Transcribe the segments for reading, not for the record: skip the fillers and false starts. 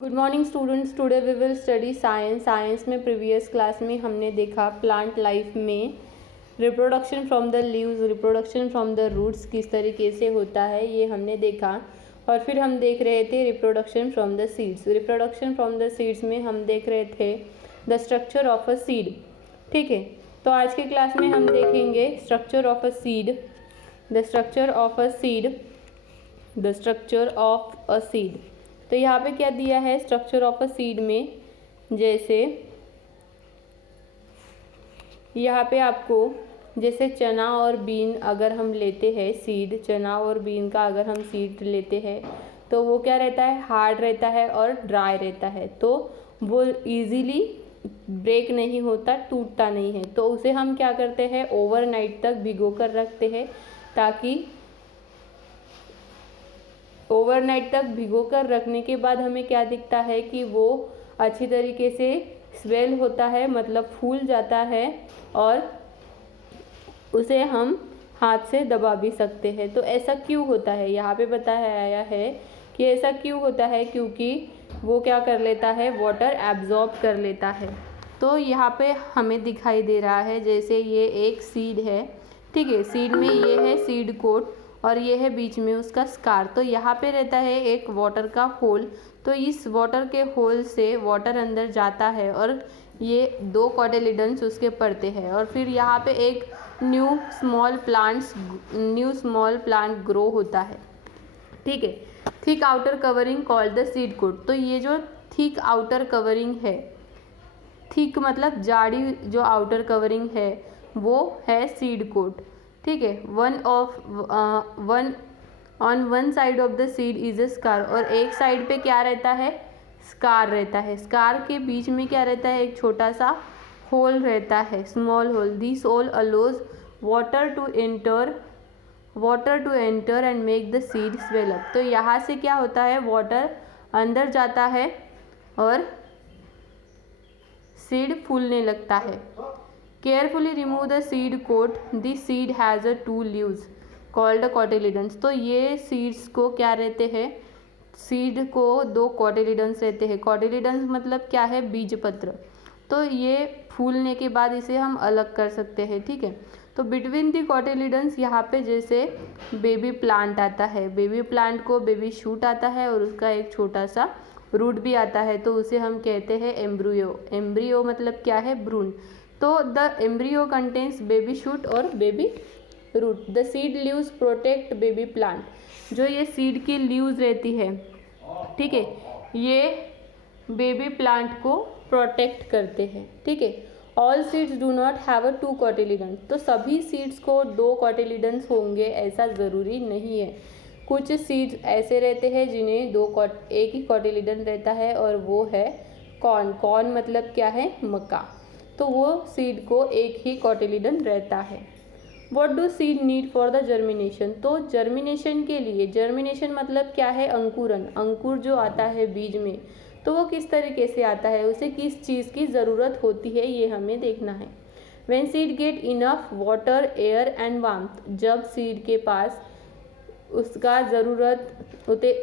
Good morning students, today we will study science में previous class में हमने देखा प्लांट लाइफ में reproduction from the leaves, reproduction from the roots किस तरीके से होता है ये हमने देखा। और फिर हम देख रहे थे reproduction from the seeds. Reproduction from the seeds में हम देख रहे थे the structure of a seed. ठीक है, तो आज के क्लास में हम देखेंगे structure of a seed, the structure of a seed, the structure of a seed. तो यहाँ पे क्या दिया है स्ट्रक्चर ऑफ अ सीड में, जैसे यहाँ पे आपको जैसे चना और बीन अगर हम लेते हैं सीड, चना और बीन का अगर हम सीड लेते हैं तो वो क्या रहता है, हार्ड रहता है और ड्राई रहता है, तो वो इजीली ब्रेक नहीं होता, टूटता नहीं है। तो उसे हम क्या करते हैं, ओवरनाइट तक भिगो कर रखते हैं, ताकि ओवरनाइट तक भिगो कर रखने के बाद हमें क्या दिखता है कि वो अच्छी तरीके से स्वेल होता है, मतलब फूल जाता है, और उसे हम हाथ से दबा भी सकते हैं। तो ऐसा क्यों होता है, यहाँ पे बताया है कि ऐसा क्यों होता है, क्योंकि वो क्या कर लेता है, वाटर एब्जॉर्ब कर लेता है। तो यहाँ पे हमें दिखाई दे रहा है जैसे ये एक सीड है, ठीक है, सीड में ये है सीड कोट और ये है बीच में उसका स्कार। तो यहाँ पे रहता है एक वाटर का होल, तो इस वाटर के होल से वाटर अंदर जाता है और ये दो कॉटिलिडन्स उसके पड़ते हैं, और फिर यहाँ पे एक न्यू स्मॉल प्लांट ग्रो होता है। ठीक है, thick outer covering called the seed coat. तो ये जो थिक आउटर कवरिंग है, थिक मतलब जाड़ी, जो आउटर कवरिंग है वो है सीड कोट। ठीक है, on one side of the seed is a scar, और एक साइड पे क्या रहता है, स्कार रहता है। स्कार के बीच में क्या रहता है, एक छोटा सा होल रहता है, small hole. This hole allows water to enter and make the seed swell up. तो यहाँ से क्या होता है, वाटर अंदर जाता है और सीड फूलने लगता है। Carefully remove the seed coat, this seed has a 2 leaves called cotyledons. तो ये सीड्स को क्या रहते हैं, सीड को 2 कॉटिलिडन्स रहते हैं। कॉटिलिडन्स मतलब क्या है, बीज पत्र। तो ये फूलने के बाद इसे हम अलग कर सकते हैं। ठीक है, तो बिटवीन दी कॉटिलिडन्स यहाँ पे जैसे बेबी प्लांट आता है, बेबी प्लांट को बेबी शूट आता है और उसका एक छोटा सा रूट भी आता है, तो उसे हम कहते हैं एम्ब्रियो। एम्ब्रियो मतलब क्या है, भ्रूण। तो the embryo contains baby shoot और baby root. The seed leaves protect baby plant. जो ये सीड की लीव्स रहती है, ठीक है, ये बेबी प्लांट को प्रोटेक्ट करते हैं। ठीक है, all seeds do not have a 2 cotyledons. तो सभी सीड्स को 2 कॉटिलिडन्स होंगे ऐसा ज़रूरी नहीं है। कुछ सीड्स ऐसे रहते हैं जिन्हें एक ही कॉटिलिडन रहता है, और वो है कॉर्न मतलब क्या है, मक्का। तो वो सीड को एक ही कॉटिलिडन रहता है। What do seed need for the germination. तो जर्मिनेशन के लिए, जर्मिनेशन मतलब क्या है, अंकुरन। अंकुर जो आता है बीज में, तो वो किस तरीके से आता है, उसे किस चीज़ की ज़रूरत होती है, ये हमें देखना है। When seed get enough water, air and warmth. जब सीड के पास उसका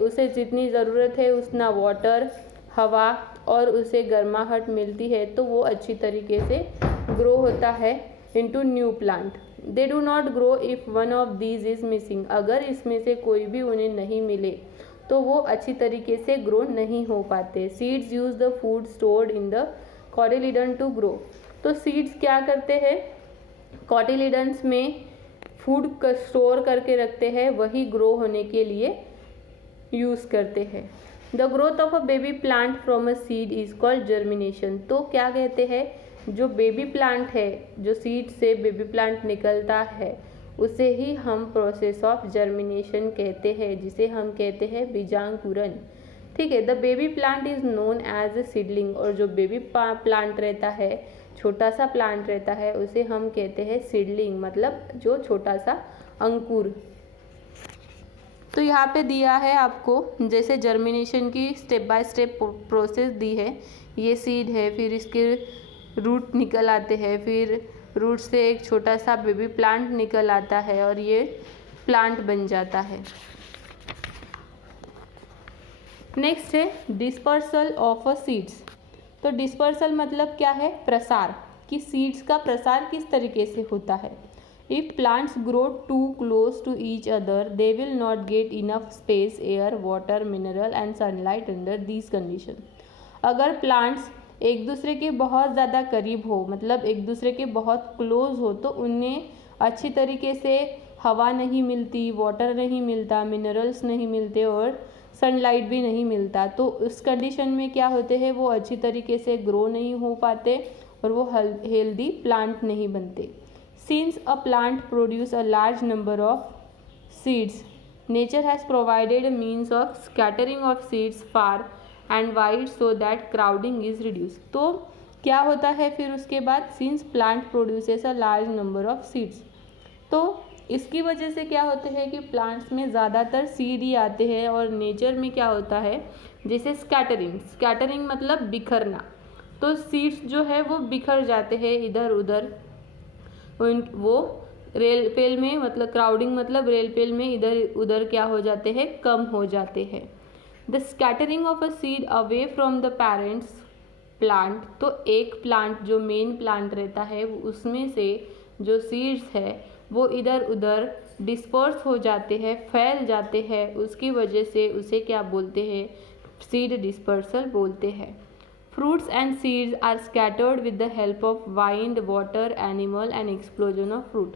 उसे जितनी ज़रूरत है उतना वाटर, हवा और उसे गर्माहट मिलती है, तो वो अच्छी तरीके से ग्रो होता है into new plant. They do not grow if one of these is missing. अगर इसमें से कोई भी उन्हें नहीं मिले तो वो अच्छी तरीके से ग्रो नहीं हो पाते। Seeds use the food stored in the cotyledon to grow. तो सीड्स क्या करते हैं, कॉटिलिडन्स में फूड स्टोर करके रखते हैं, वही ग्रो होने के लिए यूज़ करते हैं। The growth of a baby plant from a seed is called germination. तो क्या कहते हैं, जो बेबी प्लांट है, जो सीड से बेबी प्लांट निकलता है, उसे ही हम प्रोसेस ऑफ जर्मिनेशन कहते हैं, जिसे हम कहते हैं बीजांकुरण। ठीक है, the baby plant is known as a seedling. और जो बेबी प्लांट रहता है, छोटा सा प्लांट रहता है, उसे हम कहते हैं सीडलिंग, मतलब जो छोटा सा अंकुर। तो यहाँ पे दिया है आपको जैसे जर्मिनेशन की स्टेप बाय स्टेप प्रोसेस दी है। ये सीड है, फिर इसके रूट निकल आते हैं, फिर रूट से एक छोटा सा बेबी प्लांट निकल आता है और ये प्लांट बन जाता है। नेक्स्ट है डिस्पर्सल ऑफ अ सीड्स। तो डिस्पर्सल मतलब क्या है, प्रसार, कि सीड्स का प्रसार किस तरीके से होता है। If plants grow too close to each other they will not get enough space, air, water, mineral and sunlight under these condition. अगर प्लांट्स एक दूसरे के बहुत ज़्यादा करीब हो, मतलब एक दूसरे के बहुत क्लोज हो, तो उन्हें अच्छी तरीके से हवा नहीं मिलती, वाटर नहीं मिलता, मिनरल्स नहीं मिलते और सनलाइट भी नहीं मिलता। तो उस कंडीशन में क्या होते हैं, वो अच्छी तरीके से ग्रो नहीं हो पाते और वो हेल्दी प्लांट नहीं बनते। Since a plant produce a large number of seeds, nature has provided means of scattering of seeds far and wide so that crowding is reduce. तो क्या होता है फिर उसके बाद, since plant produces a large number of seeds, तो इसकी वजह से क्या होते हैं कि प्लांट्स में ज़्यादातर सीड ही आते हैं। और नेचर में क्या होता है, जैसे स्कैटरिंग, स्कैटरिंग मतलब बिखरना, तो सीड्स जो है वो बिखर जाते हैं इधर उधर, वो रेल पेल में, मतलब क्राउडिंग मतलब रेल पेल में इधर उधर क्या हो जाते हैं, कम हो जाते हैं। The scattering of a seed away from the parents plant, तो एक प्लांट जो मेन प्लांट रहता है उसमें से जो सीड्स है वो इधर उधर डिस्पर्स हो जाते हैं, फैल जाते हैं, उसकी वजह से उसे क्या बोलते हैं, सीड डिस्पर्सल बोलते हैं। Fruits and seeds are scattered with the help of wind, water, animal and explosion of fruit.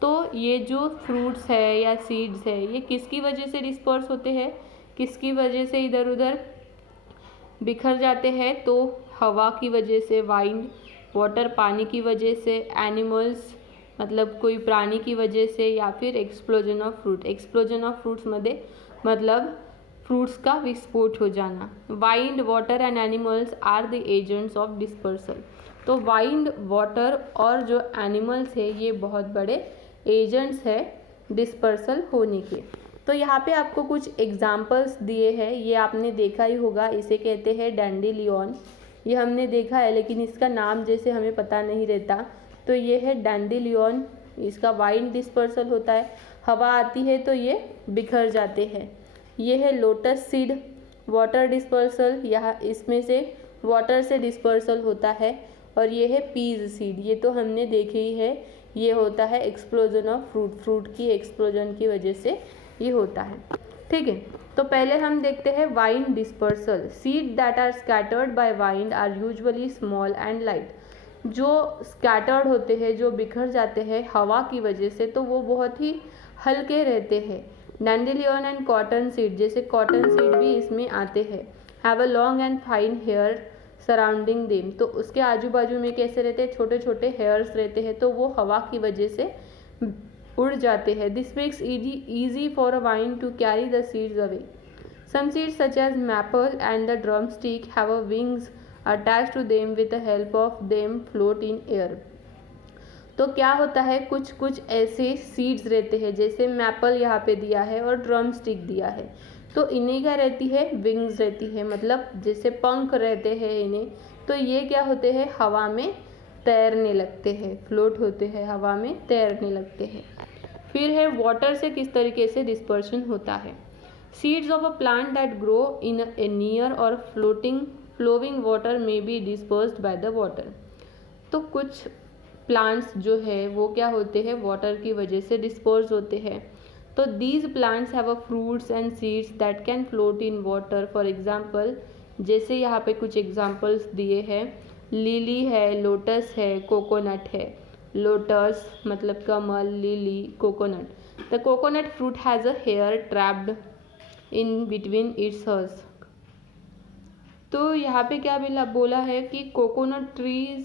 तो ये जो फ्रूट्स है या सीड्स है ये किसकी वजह से डिस्पर्स होते हैं, किसकी वजह से इधर उधर बिखर जाते हैं, तो हवा की वजह से, वाइंड, वाटर पानी की वजह से, एनिमल्स मतलब कोई प्राणी की वजह से, या फिर explosion of fruit. Explosion of fruits मध्ये मतलब फ्रूट्स का विस्फोट हो जाना। Wind, water and animals are the agents of dispersal. तो वाइंड, वाटर और जो एनिमल्स है ये बहुत बड़े एजेंट्स है डिस्पर्सल होने के। तो यहाँ पे आपको कुछ एग्जाम्पल्स दिए हैं, ये आपने देखा ही होगा, इसे कहते हैं डैंडेलियन। ये हमने देखा है लेकिन इसका नाम जैसे हमें पता नहीं रहता, तो ये है डैंडेलियन। इसका वाइंड डिस्पर्सल होता है, हवा आती है तो ये बिखर जाते हैं। ये है लोटस सीड, वाटर डिस्पर्सल, यहाँ इसमें से वाटर से डिस्पर्सल होता है। और ये है पीज सीड, ये तो हमने देखे ही है, ये होता है एक्सप्लोजन ऑफ फ्रूट, फ्रूट की एक्सप्लोजन की वजह से ये होता है। ठीक है, तो पहले हम देखते हैं wind dispersal. Seed that are scattered by wind are usually small and light. जो स्कैटर्ड होते हैं, जो बिखर जाते हैं हवा की वजह से, तो वो बहुत ही हल्के रहते हैं। डैंडेलियन एंड कॉटन सीड, जैसे कॉटन सीड भी इसमें आते हैं। Have a long and fine hair surrounding them, तो उसके आजू बाजू में कैसे रहते हैं, छोटे छोटे हेयर्स रहते हैं, तो वो हवा की वजह से उड़ जाते हैं। This makes easy for a vine to carry the seeds away. Some seeds such as maple and the drumstick have a wings attached to them with the help of them float in air. तो क्या होता है, कुछ कुछ ऐसे seeds रहते हैं, जैसे मैपल यहाँ पे दिया है और ड्रम स्टिक दिया है, तो इन्हें क्या रहती है, विंग्स रहती है, मतलब जैसे पंख रहते हैं इन्हें। तो ये क्या होते हैं, हवा में तैरने लगते हैं, फ्लोट होते हैं, हवा में तैरने लगते हैं। फिर है वाटर से किस तरीके से डिस्पर्शन होता है। Seeds of a plant that grow in a near or flowing water may be dispersed by the water. तो कुछ प्लांट्स जो है वो क्या होते हैं, वाटर की वजह से डिस्पर्स होते हैं। तो these plants have a fruits and seeds that can float in water. For example, जैसे यहाँ पे कुछ एग्जाम्पल्स दिए हैं, लिली है, लोटस है, कोकोनट है। लोटस मतलब कमल, lily, coconut. The coconut fruit has a hair trapped in between its hairs. तो यहाँ पे क्या बोला है कि कोकोनट ट्रीज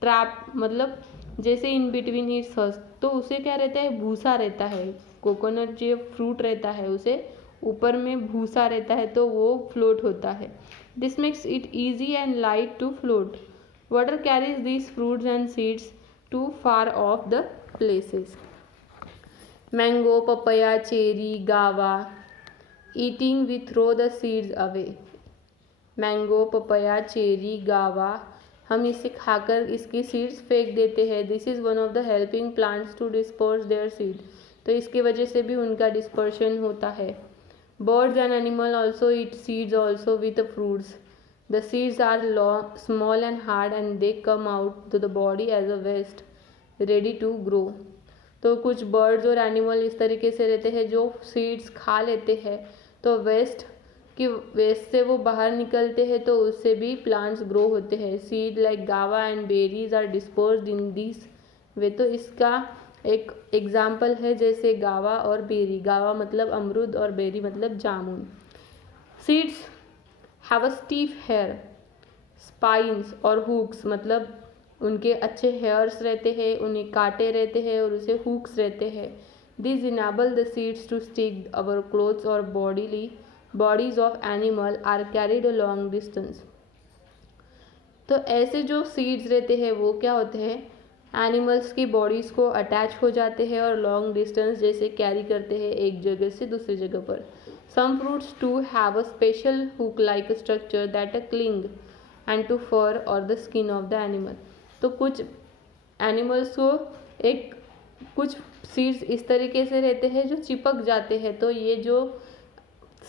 ट्रैप, मतलब जैसे इन बिटवीन इट्स हर्स, तो उसे क्या रहता है, भूसा रहता है। कोकोनट जो फ्रूट रहता है उसे ऊपर में भूसा रहता है, तो वो फ्लोट होता है। This makes it easy and light to float. Water carries these fruits and seeds to far off the places. Mango, papaya, cherry, guava. Eating we throw the seeds away. Mango, papaya, cherry, guava, हम इसे खाकर इसकी seeds फेंक देते हैं। This is one of the helping plants to disperse their seed, तो इसकी वजह से भी उनका डिस्पर्शन होता है। Birds and animal also eat seeds also with the fruits. The seeds are long, small and hard and they come out to the body as a waste ready to grow. तो कुछ birds और animal इस तरीके से रहते हैं जो seeds खा लेते हैं, तो वेस्ट से वो बाहर निकलते हैं, तो उससे भी प्लांट्स ग्रो होते हैं. Seed like guava and berries are disposed in this way. तो इसका एक एग्जाम्पल है जैसे गावा और बेरी. गावा मतलब अमरूद और बेरी मतलब जामुन. Seeds have a stiff hair, spines और हुक्स मतलब उनके अच्छे हेयर्स रहते हैं, उन्हें कांटे रहते हैं और उसे हुक्स रहते हैं. This enable the seeds to stick our clothes or bodies of animal are carried a long distance. तो ऐसे जो सीड्स रहते हैं वो क्या होते हैं, एनिमल्स की बॉडीज़ को अटैच हो जाते हैं और लॉन्ग डिस्टेंस जैसे कैरी करते हैं एक जगह से दूसरी जगह पर. Some fruits to have a special hook like structure that cling and to fur or the skin of the animal. तो कुछ एनिमल्स को कुछ सीड्स इस तरीके से रहते हैं जो चिपक जाते हैं. तो ये जो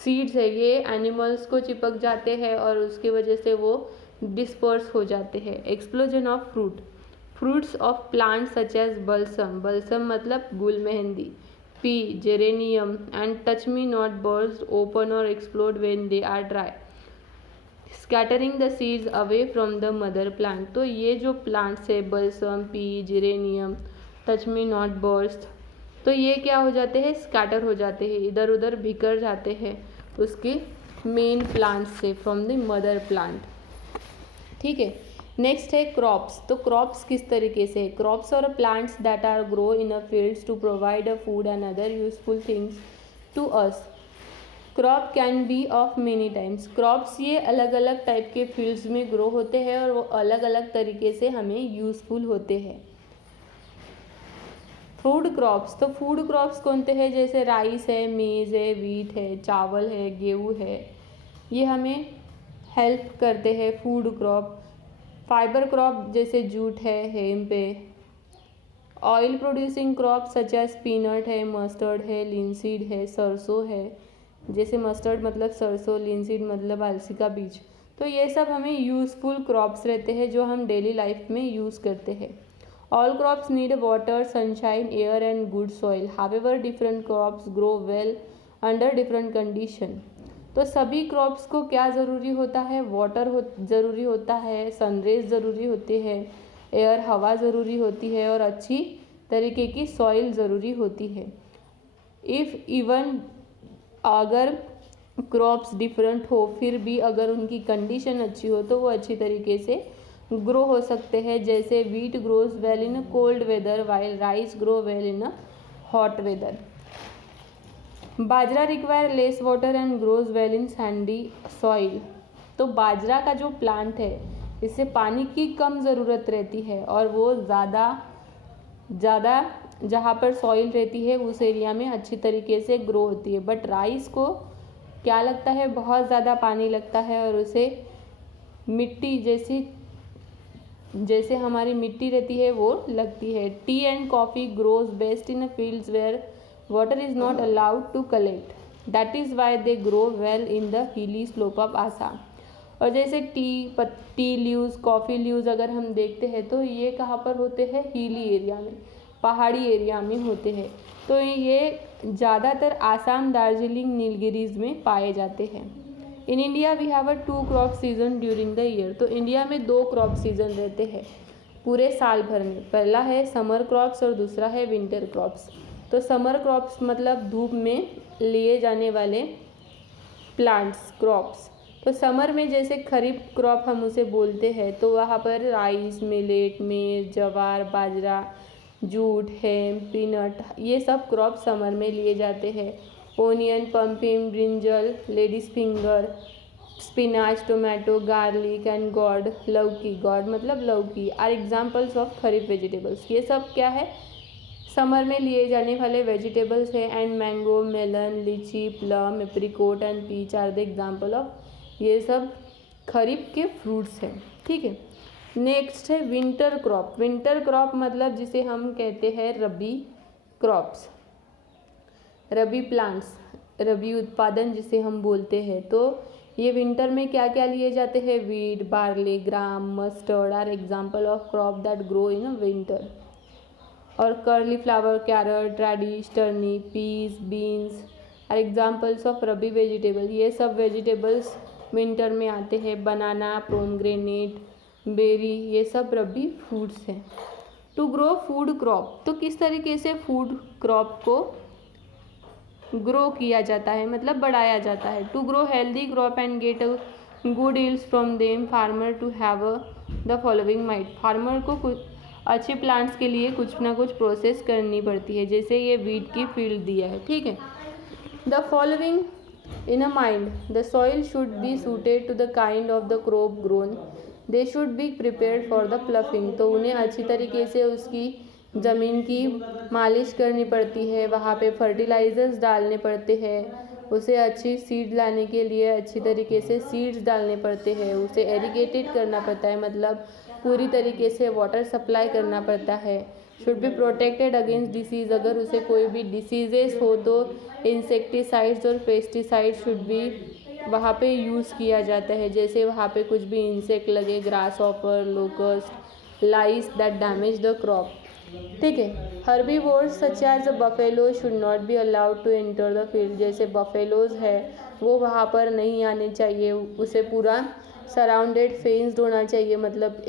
सीड्स है ये एनिमल्स को चिपक जाते हैं और उसकी वजह से वो डिस्पर्स हो जाते हैं. Explosion of fruits of plant such as balsam मतलब गुल मेहंदी, P geranium and touch me not bursts open or explode when they are dry, scattering the seeds away from the mother plant. तो ये जो plants है balsam, P, geranium, touch me not bursts, तो ये क्या हो जाते हैं, स्कैटर हो जाते हैं, इधर उधर बिखर जाते हैं उसके मेन प्लांट से फ्रॉम द मदर प्लांट. ठीक है. नेक्स्ट है क्रॉप्स. तो क्रॉप्स किस तरीके से, क्रॉप्स और plants that are grow in a fields to provide a food and other useful things to us. Crop can be of many times. Crops ये अलग अलग टाइप के फील्ड्स में ग्रो होते हैं और वो अलग अलग तरीके से हमें यूजफुल होते हैं. Food crops. तो फूड क्रॉप्स कौन से हैं, जैसे राइस है, मेज़ है, वीट है, चावल है, गेहूँ है, ये हमें हेल्प करते हैं फूड क्रॉप. फाइबर क्रॉप जैसे जूट है, हेम्प है. Oil producing crop such as peanut है, मस्टर्ड है, लिनसीड है, सरसों है. जैसे मस्टर्ड मतलब सरसों, लिनसीड मतलब अलसी का बीज. तो ये सब हमें यूज़फुल क्रॉप्स रहते हैं जो हम डेली लाइफ में यूज़ करते हैं. All crops need water, sunshine, air and good soil. However different crops grow well under different condition. तो सभी क्रॉप्स को क्या ज़रूरी होता है, वाटर ज़रूरी होता है, सनरेज ज़रूरी होती है, एयर हवा ज़रूरी होती है और अच्छी तरीके की सॉइल ज़रूरी होती है. इफ़ इवन अगर क्रॉप्स डिफरेंट हो फिर भी अगर उनकी कंडीशन अच्छी हो तो वो अच्छी तरीके से ग्रो हो सकते हैं. जैसे wheat grows well in cold weather while rice grow well in hot weather. Bajra require less water and grows well in sandy soil. तो बाजरा का जो प्लांट है इससे पानी की कम ज़रूरत रहती है और वो ज़्यादा जहाँ पर सॉइल रहती है उस एरिया में अच्छी तरीके से ग्रो होती है. बट राइस को क्या लगता है, बहुत ज़्यादा पानी लगता है और उसे मिट्टी जैसे हमारी मिट्टी रहती है वो लगती है. Tea and coffee grows best in fields where water is not allowed to collect. That is why they grow well in the hilly slope of Assam. और जैसे टी लीव्स, कॉफ़ी लीव्स अगर हम देखते हैं तो ये कहाँ पर होते हैं, हिली एरिया में, पहाड़ी एरिया में होते हैं. तो ये ज़्यादातर आसाम, दार्जिलिंग, नीलगिरीज में पाए जाते हैं. In India we have a 2 crop season during the year. तो इंडिया में 2 क्रॉप सीजन रहते हैं पूरे साल भर में. पहला है समर क्रॉप्स और दूसरा है विंटर क्रॉप्स. तो समर क्रॉप्स मतलब धूप में लिए जाने वाले प्लांट्स, क्रॉप्स. तो समर में जैसे खरीफ क्रॉप हम उसे बोलते हैं, तो वहाँ पर राइस, मिलेट, मेज, जवार, बाजरा, जूट, हेम्प, पीनट, ये सब क्रॉप समर में लिए जाते हैं. Onion, pumpkin, brinjal, ladies finger, spinach, tomato, garlic and gourd, lauki, gourd मतलब लौकी, are examples of kharif vegetables. ये सब क्या है, समर में लिए जाने वाले वेजिटेबल्स है. And mango, melon, lychee, plum, apricot and peach are the example of, ये सब खरीफ के फ्रूट्स हैं. ठीक है. नेक्स्ट है विंटर क्रॉप. विंटर क्रॉप मतलब जिसे हम कहते हैं रबी क्रॉप्स, रबी प्लांट्स. रबी उत्पादन जिसे हम बोलते हैं। तो ये विंटर में क्या क्या लिए जाते हैं, wheat, barley, gram, mustard are example of crop that grow in winter. और cauliflower, carrot, radish, turnip, peas, beans are examples of rabi vegetable. ये सब वेजिटेबल्स विंटर में आते हैं। बनाना, पोमग्रेनेट, बेरी, ये सब रबी फ्रूट्स हैं। टू ग्रो फूड क्रॉप, तो किस तरीके से फूड क्रॉप को ग्रो किया जाता है, मतलब बढ़ाया जाता है। To grow healthy crop and get good yields from them, farmer to have the following might. Farmer को कुछ अच्छे प्लांट्स के लिए कुछ ना कुछ प्रोसेस करनी पड़ती है, जैसे ये वीट की फील्ड दिया है, ठीक है। The following in a mind, the soil should be suited to the kind of the crop grown, they should be prepared for the ploughing. तो उन्हें अच्छी तरीके से उसकी ज़मीन की मालिश करनी पड़ती है, वहाँ पे फर्टिलाइज़र्स डालने पड़ते हैं, उसे अच्छी सीड लाने के लिए अच्छी तरीके से सीड्स डालने पड़ते हैं, उसे एरिगेटेड करना पड़ता है, मतलब पूरी तरीके से वाटर सप्लाई करना पड़ता है। Should be protected against disease, अगर उसे कोई भी डिसीजेस हो तो इंसेक्टिसाइड्स और पेस्टिसाइड शुड बी वहाँ पे यूज़ किया जाता है, जैसे वहाँ पे कुछ भी इंसेक्ट लगे, grasshopper, locust, lice that damage the crop, ठीक है। Herbivores such as buffalo should not be allowed to enter the field, जैसे बफेलोज है वो वहाँ पर नहीं आने चाहिए, उसे पूरा सराउंडेड फेंस्ड होना चाहिए, मतलब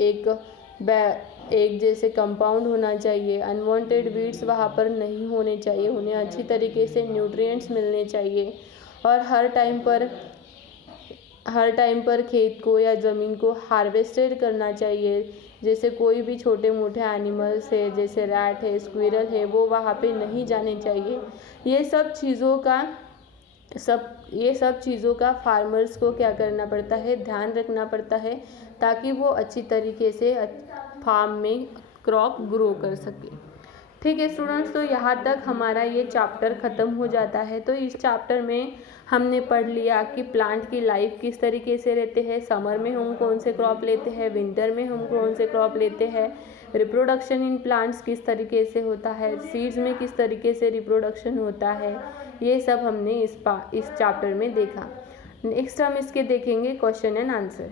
एक जैसे कंपाउंड होना चाहिए। अनवांटेड वीड्स वहाँ पर नहीं होने चाहिए, उन्हें अच्छी तरीके से न्यूट्रिएंट्स मिलने चाहिए। और हर टाइम पर खेत को या ज़मीन को हार्वेस्टेड करना चाहिए, जैसे कोई भी छोटे मोटे एनिमल्स है, जैसे रैट है, स्क्विरल है, वो वहाँ पे नहीं जाने चाहिए। ये सब चीज़ों का फार्मर्स को क्या करना पड़ता है, ध्यान रखना पड़ता है, ताकि वो अच्छी तरीके से फार्म में क्रॉप ग्रो कर सके, ठीक है स्टूडेंट्स। तो यहाँ तक हमारा ये चैप्टर ख़त्म हो जाता है। तो इस चैप्टर में हमने पढ़ लिया कि प्लांट की लाइफ किस तरीके से रहते हैं, समर में हम कौन से क्रॉप लेते हैं, विंटर में हम कौन से क्रॉप लेते हैं, रिप्रोडक्शन इन प्लांट्स किस तरीके से होता है, सीड्स में किस तरीके से रिप्रोडक्शन होता है, ये सब हमने इस चैप्टर में देखा। नेक्स्ट हम इसके देखेंगे क्वेश्चन एंड आंसर।